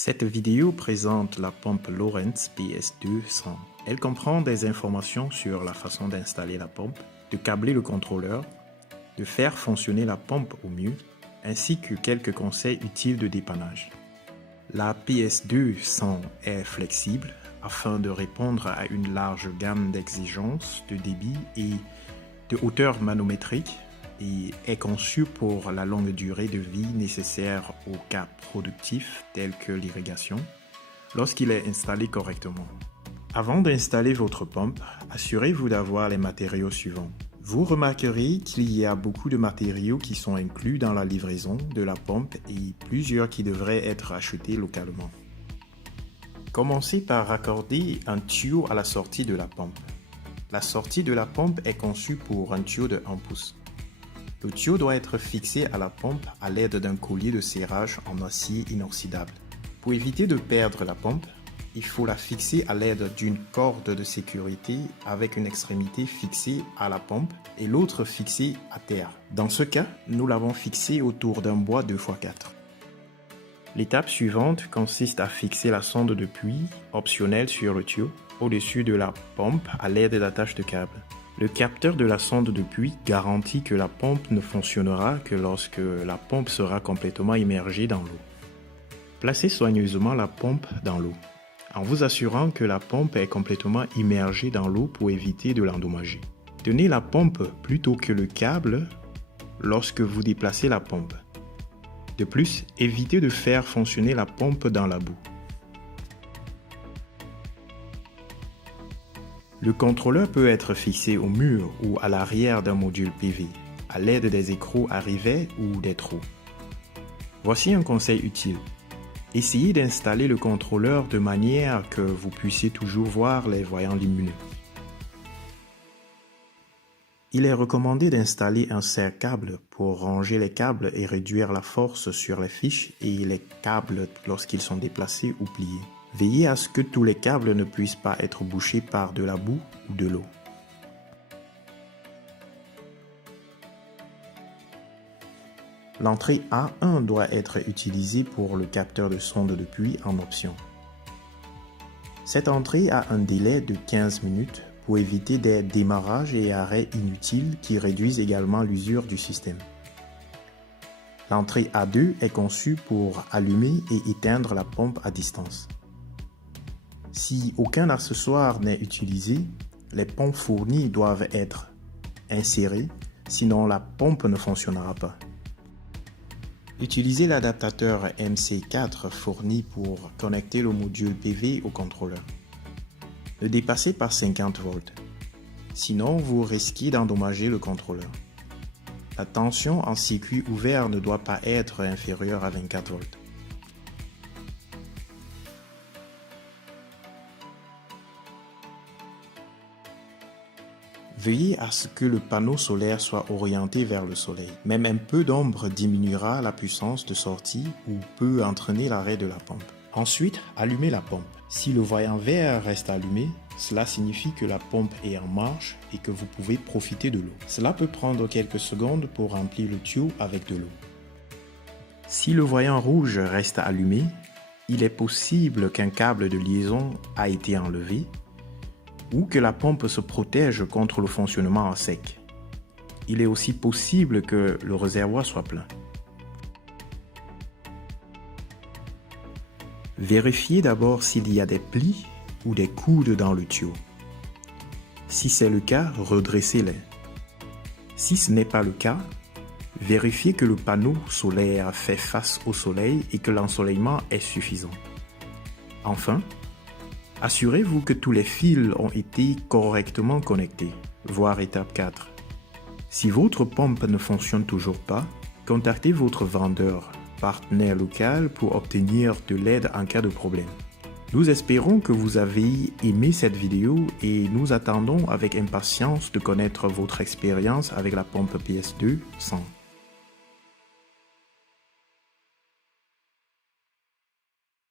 Cette vidéo présente la pompe Lowrance PS200. Elle comprend des informations sur la façon d'installer la pompe, de câbler le contrôleur, de faire fonctionner la pompe au mieux, ainsi que quelques conseils utiles de dépannage. La PS200 est flexible afin de répondre à une large gamme d'exigences de débit et de hauteur manométrique et est conçue pour la longue durée de vie nécessaire aux cas productifs tels que l'irrigation, lorsqu'il est installé correctement. Avant d'installer votre pompe, assurez-vous d'avoir les matériaux suivants. Vous remarquerez qu'il y a beaucoup de matériaux qui sont inclus dans la livraison de la pompe et plusieurs qui devraient être achetés localement. Commencez par raccorder un tuyau à la sortie de la pompe. La sortie de la pompe est conçue pour un tuyau de 1 pouce. Le tuyau doit être fixé à la pompe à l'aide d'un collier de serrage en acier inoxydable. Pour éviter de perdre la pompe, il faut la fixer à l'aide d'une corde de sécurité avec une extrémité fixée à la pompe et l'autre fixée à terre. Dans ce cas, nous l'avons fixée autour d'un bois 2x4. L'étape suivante consiste à fixer la sonde de puits optionnelle sur le tuyau au-dessus de la pompe à l'aide d'attaches de câble. Le capteur de la sonde de puits garantit que la pompe ne fonctionnera que lorsque la pompe sera complètement immergée dans l'eau. Placez soigneusement la pompe dans l'eau, en vous assurant que la pompe est complètement immergée dans l'eau pour éviter de l'endommager. Tenez la pompe plutôt que le câble lorsque vous déplacez la pompe. De plus, évitez de faire fonctionner la pompe dans la boue. Le contrôleur peut être fixé au mur ou à l'arrière d'un module PV, à l'aide des écrous à rivets ou des trous. Voici un conseil utile. Essayez d'installer le contrôleur de manière que vous puissiez toujours voir les voyants lumineux. Il est recommandé d'installer un serre-câble pour ranger les câbles et réduire la force sur les fiches et les câbles lorsqu'ils sont déplacés ou pliés. Veillez à ce que tous les câbles ne puissent pas être bouchés par de la boue ou de l'eau. L'entrée A1 doit être utilisée pour le capteur de sonde de puits en option. Cette entrée a un délai de 15 minutes pour éviter des démarrages et arrêts inutiles qui réduisent également l'usure du système. L'entrée A2 est conçue pour allumer et éteindre la pompe à distance. Si aucun accessoire n'est utilisé, les pompes fournies doivent être insérées, sinon la pompe ne fonctionnera pas. Utilisez l'adaptateur MC4 fourni pour connecter le module PV au contrôleur. Ne dépassez pas 50 volts, sinon vous risquez d'endommager le contrôleur. La tension en circuit ouvert ne doit pas être inférieure à 24 volts. Veillez à ce que le panneau solaire soit orienté vers le soleil. Même un peu d'ombre diminuera la puissance de sortie ou peut entraîner l'arrêt de la pompe. Ensuite, allumez la pompe. Si le voyant vert reste allumé, cela signifie que la pompe est en marche et que vous pouvez profiter de l'eau. Cela peut prendre quelques secondes pour remplir le tuyau avec de l'eau. Si le voyant rouge reste allumé, il est possible qu'un câble de liaison a été enlevé ou que la pompe se protège contre le fonctionnement à sec. Il est aussi possible que le réservoir soit plein. Vérifiez d'abord s'il y a des plis ou des coudes dans le tuyau. Si c'est le cas, redressez-les. Si ce n'est pas le cas, vérifiez que le panneau solaire fait face au soleil et que l'ensoleillement est suffisant. Enfin, assurez-vous que tous les fils ont été correctement connectés, voire étape 4. Si votre pompe ne fonctionne toujours pas, contactez votre vendeur, partenaire local pour obtenir de l'aide en cas de problème. Nous espérons que vous avez aimé cette vidéo et nous attendons avec impatience de connaître votre expérience avec la pompe PS200.